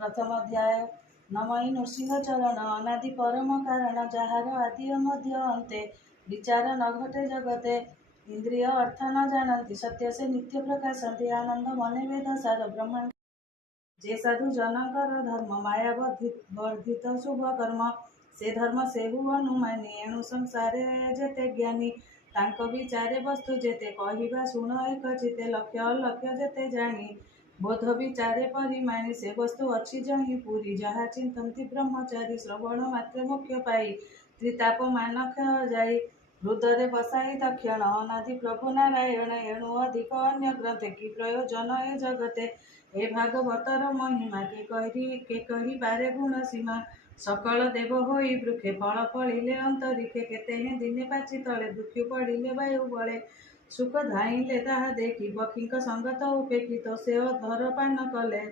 प्रथम अध्याय। नमई नृसिंह चरण अनादि परम कारण जार आदि मध्य अंते विचार न घटे जगते इंद्रिय अर्थ न जानती सत्य से नित्य प्रकाशंति आनंद मने वेद सार ब्रह्मांड जे साधु जनकर धर्म माया वर्धित शुभ कर्म से धर्म सेहु अनुमानी एणु संसारे जेते ज्ञानी तांको विचारे वस्तु जेते कहिबा शुण एक चिते लक्ष्य अलक्ष्य जेते जानी बोध विचारे परिमाणी से वस्तु अच्छी जही पूरी जहा चिंतती ब्रह्मचारी श्रवण मात्र मुख्य पाई त्रिताप मान क्षय जाई हृदय बसाई तक्षण अनादि प्रभु नारायण एणु अधिक अन्य ग्रंथ की प्रयोजन ए जगते ए भागवतर महिमा के कही पारे गुण सीमा सकल देव होई वृक्षे फल फलिले अंतरिक्षे केते दिने पाची तले वृक्ष पड़िले वायु बले सुख धाइले ताहा देखी पक्षीक संगत उपेक्षित से अधर पान कले